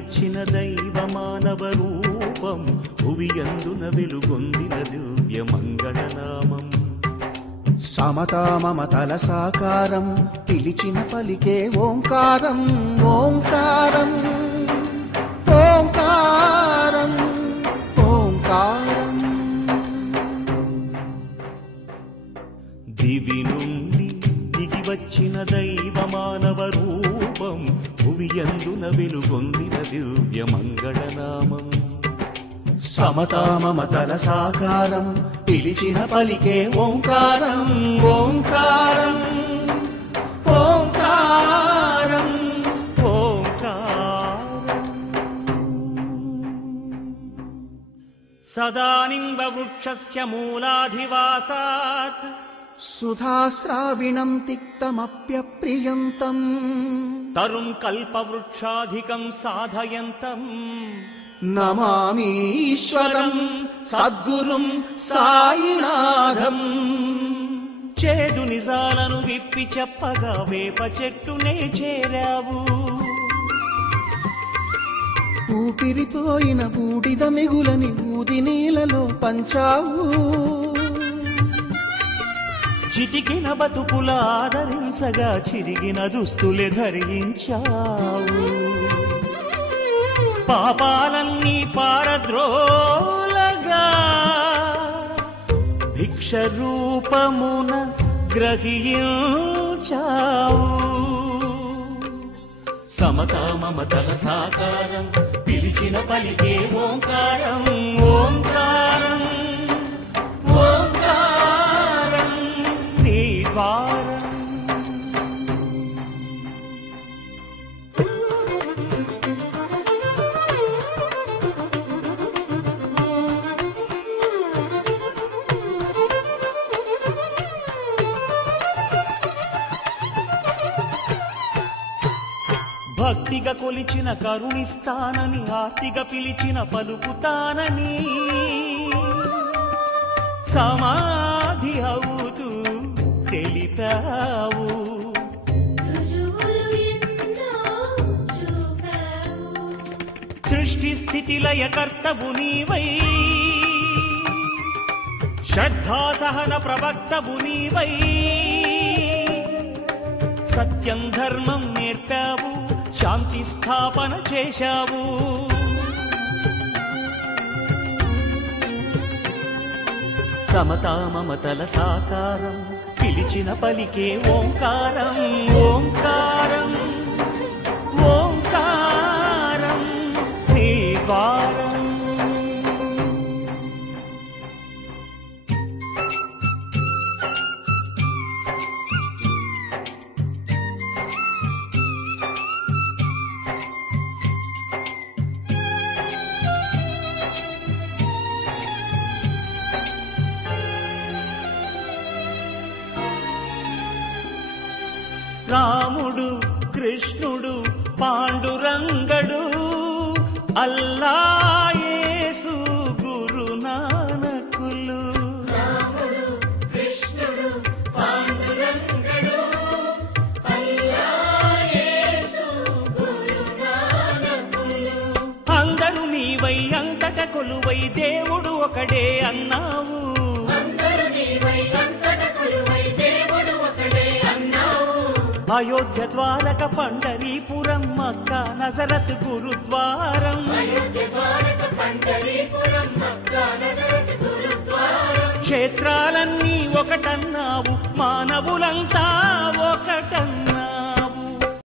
వచ్చిన దైవ మానవ రూపం భువియందున వెలుగొందిన దివ్య మంగళనామం సమతా మమతల సాకారం పిలిచిన పలికే ఓంకారం ఓంకారం ఓంకారం ఓంకారం దివి నుండి దిగి వచ్చిన దైవ మానవ రూపం భువియందున వెలుగొందిన దివ్య మంగళనామం సమతా మమతల సాకారం పిలిచిన పలికే ఓంకారం ఓంకారం ఓంకారం ఓంకారం సదానింబ వృక్షస్య మూలాధివాసాత్ సుధాస్రావిణం తిక్తమప్యప్రియంతం తరుం కల్పవృక్షాధికం సాధయంతం నమామీశ్వరం సద్గురుం సాయినాథం చేదు నిజాలను విప్పి చెప్పగా వేప చెట్టునే చేరావు ఊపిరిపోయిన బూడిద మిగులని ఊది నీలలో పంచావు చిటికిన బతుకుల ఆదరించగా చిరిగిన దుస్తులే ధరించావు పాపాలన్నీ పారద్రోలగా భిక్ష రూపమున గ్రహించావు సమతా మమతల సాకారం పిలిచిన పలికే ఓంకారం ఓంకారం ఓంకారం నీ ద్వారం భక్తిగా కొలిచిన కరుణిస్తానని ఆర్తిగా పిలిచిన పలుకుతానని సమాధి అవుతూ తెలిపావు సృష్టి స్థితి లయ కర్తవు నీవై శ్రద్ధా సహన ప్రవక్తవు నీవై సత్యం ధర్మం నేర్పావు శాంతి స్థాపన చేశావు సమతా మమతల సాకారం పిలిచిన పలికే ఓంకారం ఓంకారం ఓంకారం నీ ద్వారం రాముడు కృష్ణుడు పాండురంగడు అల్లా యేసు గురు నానకులు రాముడు కృష్ణుడు పాండురంగడు అల్లా యేసు గురు నానకులు అందరూ నీవై అంతట కొలువై దేవుడు ఒకడే అన్నావు అందరూ నీవై అంతట కొలువై దేవుడు ఒకడే అన్నావు అయోధ్య ద్వారక పండరీపురం మక్కా నజరత్ గురుద్వారం అయోధ్య ద్వారక పండరీపురం మక్కా నజరత్ గురుద్వారం క్షేత్రాలన్నీ ఒకటన్నావు మానవులంతా